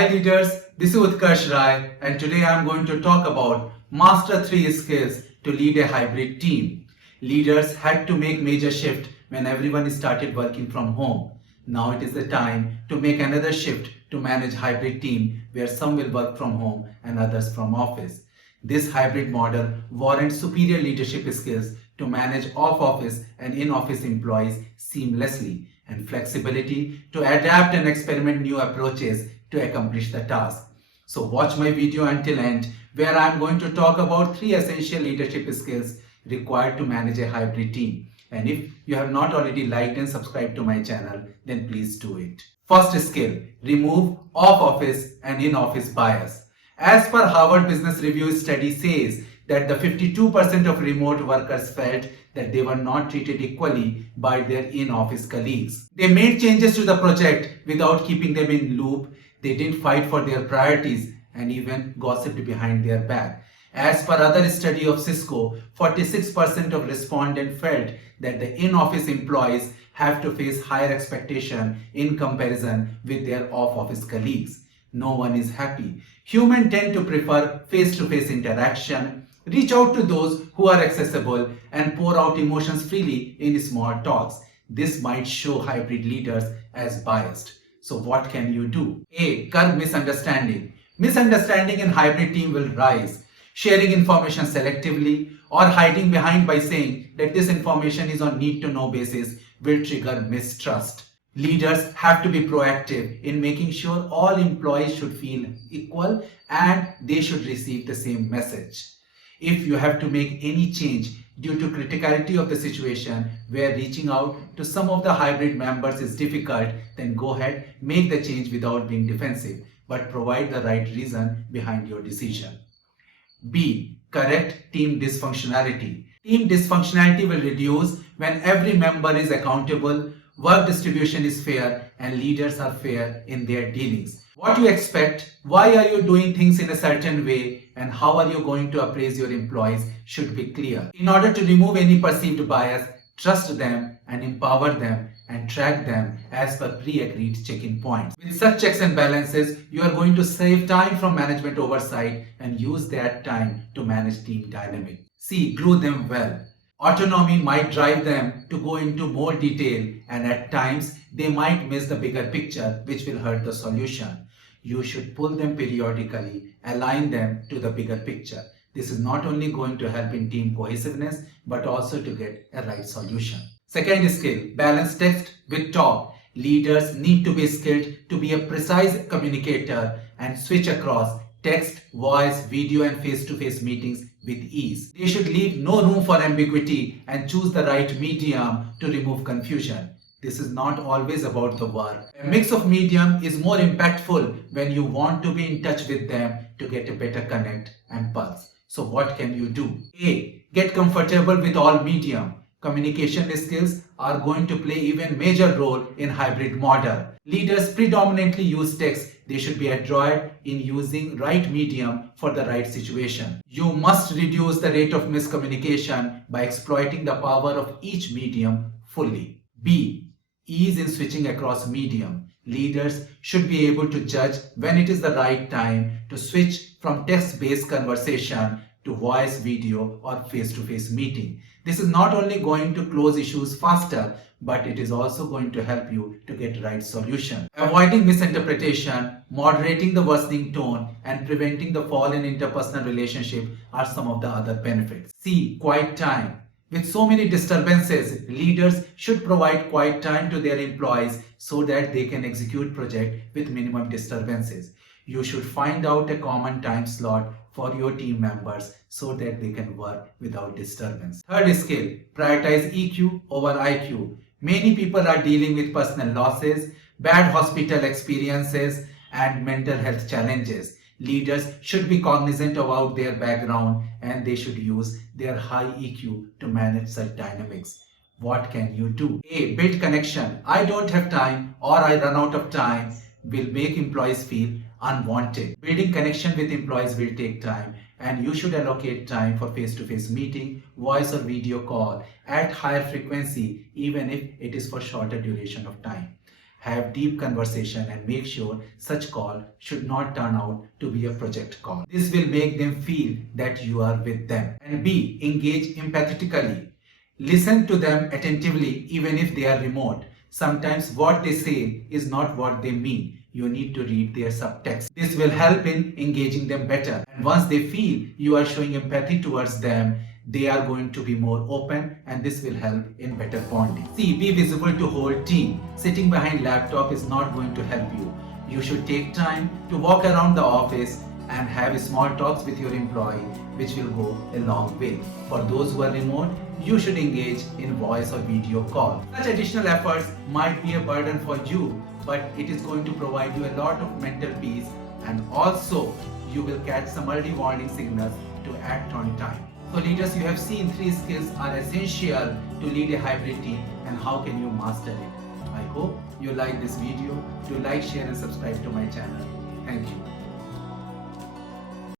Hi leaders, this is Utkarsh Rai and today I am going to talk about Master 3 skills to lead a hybrid team. Leaders had to make major shift when everyone started working from home. Now it is the time to make another shift to manage hybrid team where some will work from home and others from office. This hybrid model warrants superior leadership skills to manage off-office and in-office employees seamlessly and flexibility to adapt and experiment new approaches to accomplish the task. So watch my video until end where I am going to talk about 3 essential leadership skills required to manage a hybrid team. And if you have not already liked and subscribed to my channel, then please do it. First skill, remove off-office and in-office bias. As per Harvard Business Review study says that the 52% of remote workers felt that they were not treated equally by their in-office colleagues. They made changes to the project without keeping them in loop. They didn't fight for their priorities and even gossiped behind their back. As per other study of Cisco, 46% of respondents felt that the in-office employees have to face higher expectation in comparison with their off-office colleagues. No one is happy. Humans tend to prefer face-to-face interaction, reach out to those who are accessible, and pour out emotions freely in small talks. This might show hybrid leaders as biased. So what can you do? A. Curb misunderstanding. Misunderstanding in hybrid team will rise. Sharing information selectively or hiding behind by saying that this information is on need-to-know basis will trigger mistrust. Leaders have to be proactive in making sure all employees should feel equal and they should receive the same message. If you have to make any change due to criticality of the situation where reaching out to some of the hybrid members is difficult, then go ahead, make the change without being defensive, but provide the right reason behind your decision. B. Correct team dysfunctionality. Team dysfunctionality will reduce when every member is accountable, work distribution is fair, and leaders are fair in their dealings. What you expect, why are you doing things in a certain way, and how are you going to appraise your employees should be clear. In order to remove any perceived bias, trust them and empower them and track them as per pre-agreed check-in points. With such checks and balances, you are going to save time from management oversight and use that time to manage team dynamic. C. Glue them well. Autonomy might drive them to go into more detail, and at times they might miss the bigger picture, which will hurt the solution. You should pull them periodically, align them to the bigger picture. This is not only going to help in team cohesiveness, but also to get a right solution. Second skill, balance text with talk. Leaders need to be skilled to be a precise communicator and switch across text, voice, video, and face-to-face meetings with ease. They should leave no room for ambiguity and choose the right medium to remove confusion. This is not always about the work. A mix of medium is more impactful when you want to be in touch with them to get a better connect and pulse. So what can you do? A. Get comfortable with all medium. Communication skills are going to play even major role in hybrid model. Leaders predominantly use text. They should be adroit in using right medium for the right situation. You must reduce the rate of miscommunication by exploiting the power of each medium fully. B. Ease in switching across medium. Leaders should be able to judge when it is the right time to switch from text-based conversation to voice, video, or face-to-face meeting. This is not only going to close issues faster, but it is also going to help you to get right solution. Avoiding misinterpretation, moderating the worsening tone, and preventing the fall in interpersonal relationship are some of the other benefits. C. Quiet time. With so many disturbances, leaders should provide quiet time to their employees so that they can execute project with minimum disturbances. You should find out a common time slot for your team members so that they can work without disturbance. Third skill, prioritize EQ over IQ. Many people are dealing with personal losses, bad hospital experiences, and mental health challenges. Leaders should be cognizant about their background and they should use their high EQ to manage such dynamics. What can you do? A. Build connection. I don't have time or I run out of time will make employees feel unwanted. Building connection with employees will take time and you should allocate time for face-to-face meeting, voice or video call at higher frequency even if it is for shorter duration of time. have deep conversation and make sure such call should not turn out to be a project call. This will make them feel that you are with them. And B, engage empathetically. Listen to them attentively even if they are remote. Sometimes what they say is not what they mean. You need to read their subtext. This will help in engaging them better. And once they feel you are showing empathy towards them, they are going to be more open, and this will help in better bonding. See, be visible to whole team. Sitting behind laptop is not going to help you. You should take time to walk around the office and have small talks with your employee, which will go a long way. For those who are remote, you should engage in voice or video call. Such additional efforts might be a burden for you, but it is going to provide you a lot of mental peace, and also you will catch some early warning signals to act on time. So leaders, you have seen 3 skills are essential to lead a hybrid team, and how can you master it. I hope you like this video. Do like, share and subscribe to my channel. Thank you.